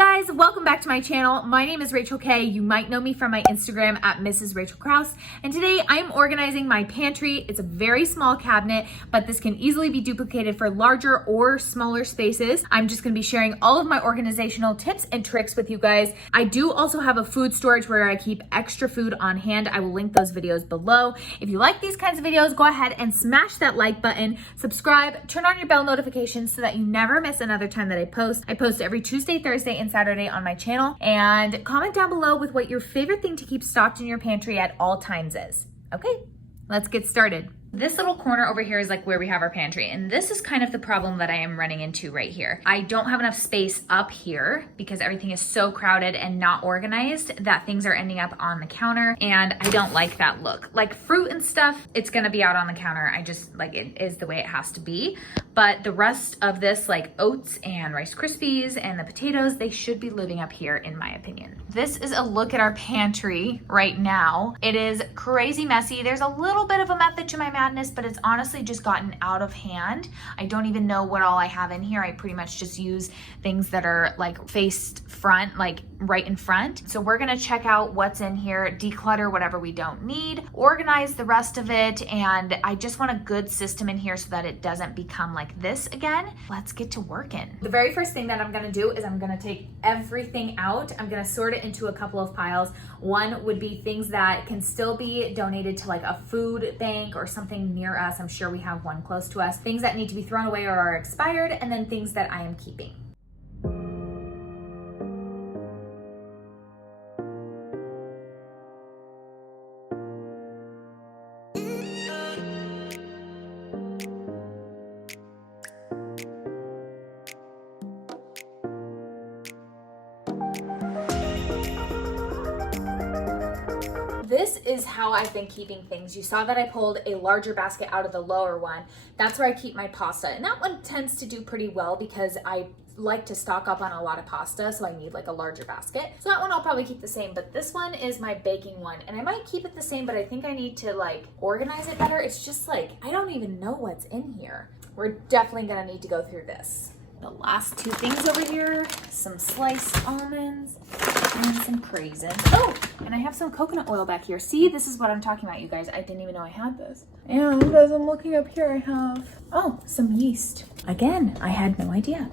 Guys, welcome back to my channel. My name is Rachel K. You might know me from my Instagram at Mrs. Rachel Kraus. And today I'm organizing my pantry. It's a very small cabinet, but this can easily be duplicated for larger or smaller spaces. I'm just gonna be sharing all of my organizational tips and tricks with you guys. I do also have a food storage where I keep extra food on hand. I will link those videos below. If you like these kinds of videos, go ahead and smash that like button, subscribe, turn on your bell notifications so that you never miss another time that I post. I post every Tuesday, Thursday, and Saturday on my channel, and comment down below with what your favorite thing to keep stocked in your pantry at all times is. Okay, let's get started. This little corner over here is like where we have our pantry, and this is kind of the problem that I am running into right here. I don't have enough space up here because everything is so crowded and not organized that things are ending up on the counter, and I don't like that look. Like fruit and stuff, it's gonna be out on the counter. I just, like, it is the way it has to be. But the rest of this, like oats and Rice Krispies and the potatoes, they should be living up here in my opinion. This is a look at our pantry right now. It is crazy messy. There's a little bit of a method to my madness, but it's honestly just gotten out of hand. I don't even know what all I have in here. I pretty much just use things that are like faced front, like right in front. So we're gonna check out what's in here, declutter whatever we don't need, organize the rest of it, and I just want a good system in here so that it doesn't become like this again. Let's get to working. The very first thing that I'm gonna do is I'm gonna take everything out. I'm gonna sort it into a couple of piles. One would be things that can still be donated to like a food bank or something near us. I'm sure we have one close to us. Things that need to be thrown away or are expired, and then things that I am keeping. This is how I've been keeping things. You saw that I pulled a larger basket out of the lower one. That's where I keep my pasta. And that one tends to do pretty well because I like to stock up on a lot of pasta, so I need like a larger basket. So that one I'll probably keep the same, but this one is my baking one. And I might keep it the same, but I think I need to like organize it better. It's just like, I don't even know what's in here. We're definitely gonna need to go through this. The last two things over here, some sliced almonds and some craisins. Oh, and I have some coconut oil back here. See, this is what I'm talking about, you guys. I didn't even know I had this. And as I'm looking up here, I have, oh, some yeast. Again, I had no idea.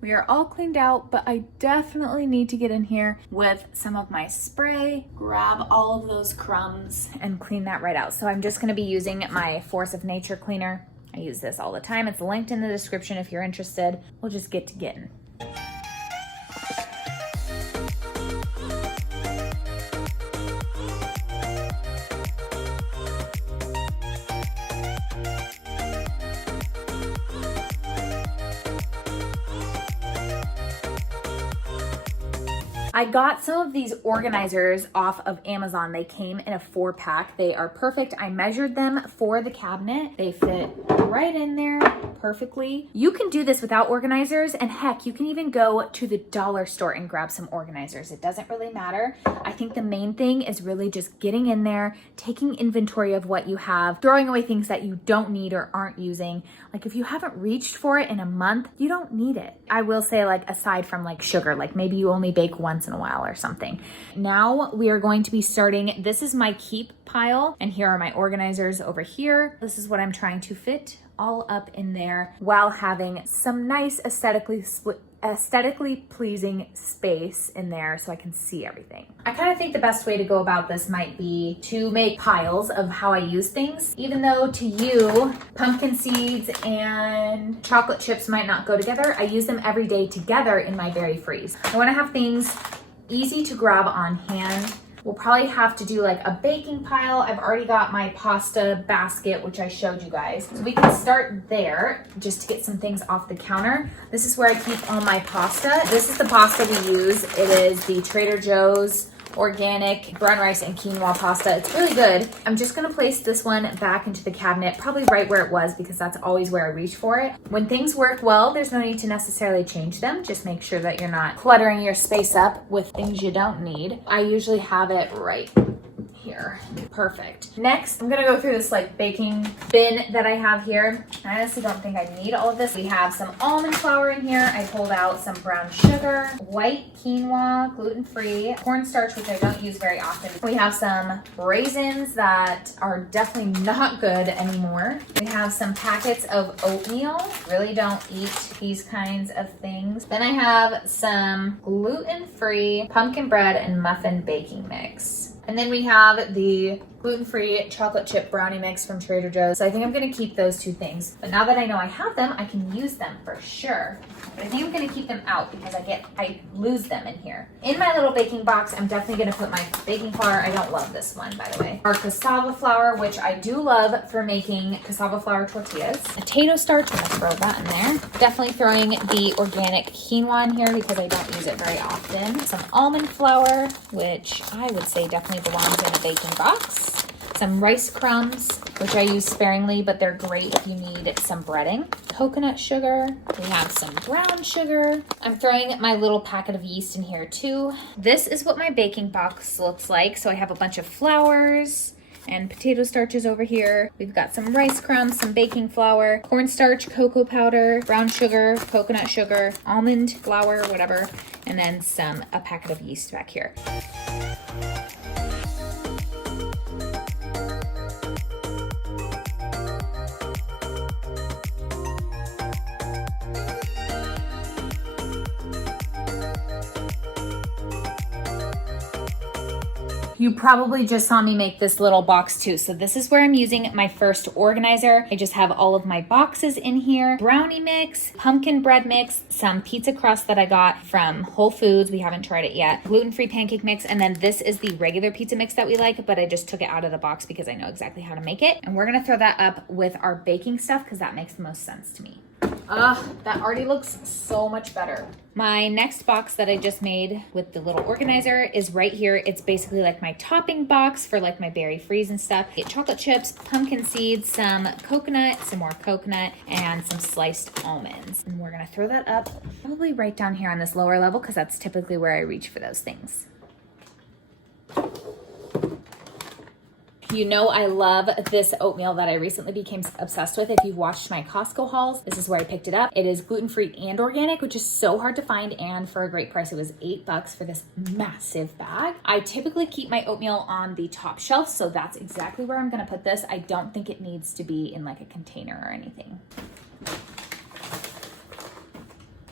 We are all cleaned out, but I definitely need to get in here with some of my spray, grab all of those crumbs and clean that right out. So I'm just gonna be using my Force of Nature cleaner. I use this all the time. It's linked in the description if you're interested. We'll just get to getting. I got some of these organizers off of Amazon. They came in a 4-pack. They are perfect. I measured them for the cabinet. They fit right in there perfectly. You can do this without organizers, and heck, you can even go to the dollar store and grab some organizers. It doesn't really matter. I think the main thing is really just getting in there, taking inventory of what you have, throwing away things that you don't need or aren't using. Like if you haven't reached for it in a month, you don't need it. I will say, like, aside from like sugar, like maybe you only bake once in a while or something. Now we are going to be starting, this is my keep pile, and here are my organizers over here. This is what I'm trying to fit all up in there while having some nice aesthetically pleasing space in there so I can see everything. I kind of think the best way to go about this might be to make piles of how I use things, even though to you, pumpkin seeds and chocolate chips might not go together. I use them every day together in my berry freeze. I want to have things easy to grab on hand. We'll probably have to do like a baking pile. I've already got my pasta basket, which I showed you guys. So we can start there just to get some things off the counter. This is where I keep all my pasta. This is the pasta we use. It is the Trader Joe's organic brown rice and quinoa pasta. It's really good. I'm just gonna place this one back into the cabinet, probably right where it was because that's always where I reach for it. When things work well, there's no need to necessarily change them. Just make sure that you're not cluttering your space up with things you don't need. I usually have it right here. Perfect. Next, I'm gonna go through this like baking bin that I have here. I honestly don't think I need all of this. We have some almond flour in here. I pulled out some brown sugar, white quinoa, gluten-free, cornstarch, which I don't use very often. We have some raisins that are definitely not good anymore. We have some packets of oatmeal. Really don't eat these kinds of things. Then I have some gluten-free pumpkin bread and muffin baking mix. And then we have the gluten-free chocolate chip brownie mix from Trader Joe's. So I think I'm gonna keep those two things. But now that I know I have them, I can use them for sure. But I think I'm gonna keep them out because I lose them in here. In my little baking box, I'm definitely gonna put my baking flour. I don't love this one, by the way. Our cassava flour, which I do love for making cassava flour tortillas. Potato starch, I'm gonna throw that in there. Definitely throwing the organic quinoa in here because I don't use it very often. Some almond flour, which I would say definitely belongs in a baking box. Some rice crumbs, which I use sparingly, but they're great if you need some breading. Coconut sugar. We have some brown sugar. I'm throwing my little packet of yeast in here too. This is what my baking box looks like. So I have a bunch of flours and potato starches over here. We've got some rice crumbs, some baking flour, cornstarch, cocoa powder, brown sugar, coconut sugar, almond flour, whatever, and then a packet of yeast back here. You probably just saw me make this little box too. So this is where I'm using my first organizer. I just have all of my boxes in here. Brownie mix, pumpkin bread mix, some pizza crust that I got from Whole Foods. We haven't tried it yet. Gluten-free pancake mix. And then this is the regular pizza mix that we like, but I just took it out of the box because I know exactly how to make it. And we're gonna throw that up with our baking stuff because that makes the most sense to me. That already looks so much better. My next box that I just made with the little organizer is right here. It's basically like my topping box for like my berry freeze and stuff. Get chocolate chips, pumpkin seeds, some coconut, some more coconut, and some sliced almonds. And we're gonna throw that up probably right down here on this lower level because that's typically where I reach for those things. You know I love this oatmeal that I recently became obsessed with. If you've watched my Costco hauls, this is where I picked it up. It is gluten-free and organic, which is so hard to find, and for a great price. It was $8 for this massive bag. I typically keep my oatmeal on the top shelf, so that's exactly where I'm gonna put this. I don't think it needs to be in like a container or anything.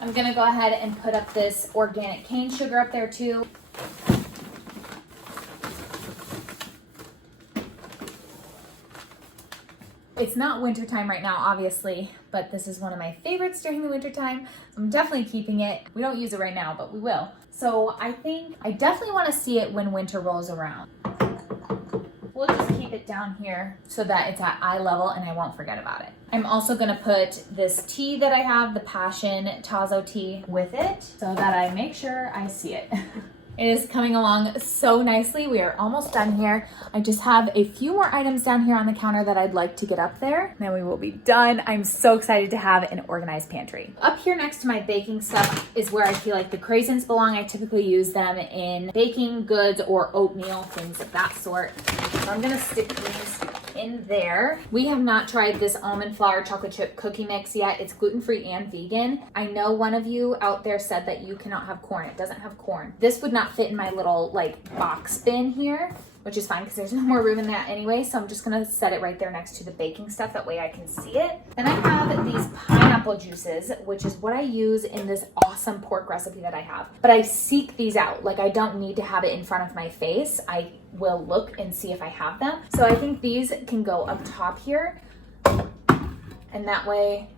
I'm gonna go ahead and put up this organic cane sugar up there too. It's not wintertime right now, obviously, but this is one of my favorites during the wintertime. So I'm definitely keeping it. We don't use it right now, but we will. So I think I definitely want to see it when winter rolls around. We'll just keep it down here so that it's at eye level and I won't forget about it. I'm also gonna put this tea that I have, the Passion Tazo tea, with it so that I make sure I see it. It is coming along so nicely. We are almost done here. I just have a few more items down here on the counter that I'd like to get up there. Then we will be done. I'm so excited to have an organized pantry. Up here next to my baking stuff is where I feel like the craisins belong. I typically use them in baking goods or oatmeal, things of that sort. So I'm gonna stick these in there. We have not tried this almond flour chocolate chip cookie mix yet. It's gluten-free and vegan. I know one of you out there said that you cannot have corn. It doesn't have corn. This would not fit in my little like box bin here, which is fine because there's no more room in that anyway. So I'm just gonna set it right there next to the baking stuff. That way I can see it. Then I have these pineapple juices, which is what I use in this awesome pork recipe that I have. But I seek these out. Like I don't need to have it in front of my face. I will look and see if I have them. So I think these can go up top here. And that way,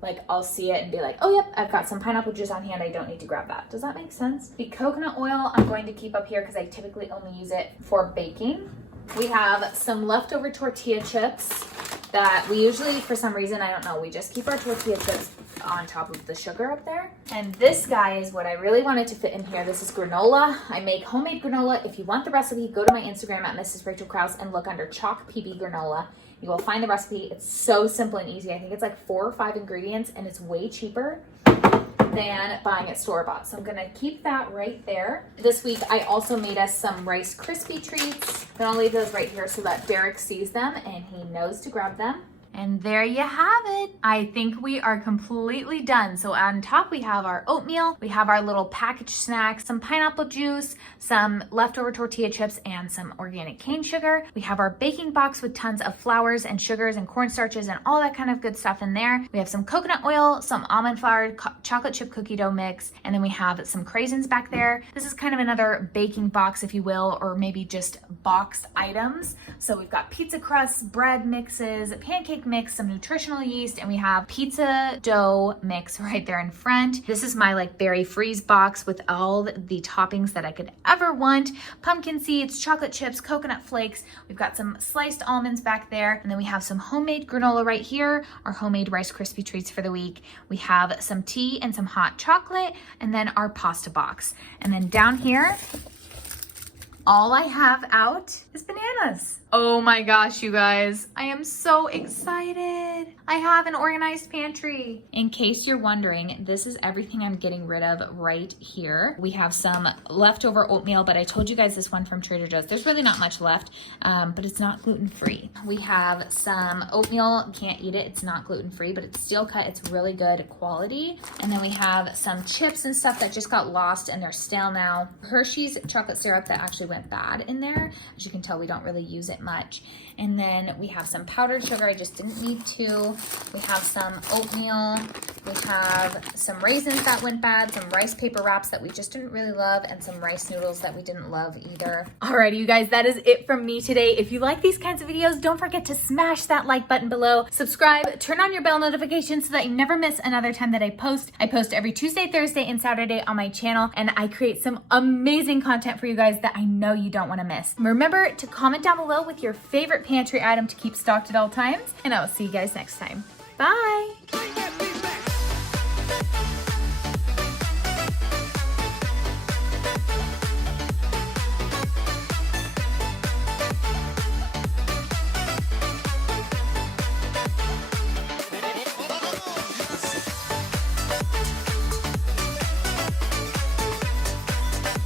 like I'll see it and be like, oh yep, I've got some pineapple juice on hand. I don't need to grab that. Does that make sense? The coconut oil I'm going to keep up here because I typically only use it for baking. We have some leftover tortilla chips that we usually, for some reason, I don't know, we just keep our tortilla chips on top of the sugar up there. And this guy is what I really wanted to fit in here. This is granola. I make homemade granola. If you want the recipe, go to my Instagram at Mrs. Rachel Krause and look under Chalk PB Granola. You will find the recipe. It's so simple and easy. I think it's like 4 or 5 ingredients and it's way cheaper than buying it store-bought. So I'm gonna keep that right there. This week, I also made us some Rice Krispie treats. I'm gonna leave those right here so that Derek sees them and he knows to grab them. And there you have it. I think we are completely done. So on top we have our oatmeal, we have our little packaged snacks, some pineapple juice, some leftover tortilla chips, and some organic cane sugar. We have our baking box with tons of flours and sugars and cornstarches and all that kind of good stuff in there. We have some coconut oil, some almond flour, chocolate chip cookie dough mix, and then we have some craisins back there. This is kind of another baking box, if you will, or maybe just boxed items. So we've got pizza crusts, bread mixes, pancake mix, some nutritional yeast, and we have pizza dough mix right there in front. This is my like berry freeze box with all the toppings that I could ever want. Pumpkin seeds, chocolate chips, coconut flakes. We've got some sliced almonds back there. And then we have some homemade granola right here, our homemade Rice Krispie treats for the week. We have some tea and some hot chocolate, and then our pasta box. And then down here, all I have out is bananas. Oh my gosh, you guys, I am so excited. I have an organized pantry. In case you're wondering, this is everything I'm getting rid of right here. We have some leftover oatmeal, but I told you guys this one from Trader Joe's. There's really not much left, but it's not gluten-free. We have some oatmeal, can't eat it, it's not gluten-free, but it's steel cut, it's really good quality. And then we have some chips and stuff that just got lost and they're stale now. Hershey's chocolate syrup that actually went bad in there. As you can tell, we don't really use it much. And then we have some powdered sugar, I just didn't need to. We have some oatmeal. We have some raisins that went bad, some rice paper wraps that we just didn't really love, and some rice noodles that we didn't love either. Alrighty, you guys, that is it from me today. If you like these kinds of videos, don't forget to smash that like button below, subscribe, turn on your bell notifications so that you never miss another time that I post. I post every Tuesday, Thursday, and Saturday on my channel, and I create some amazing content for you guys that I know you don't want to miss. Remember to comment down below with your favorite pantry item to keep stocked at all times, and I will see you guys next time. Bye!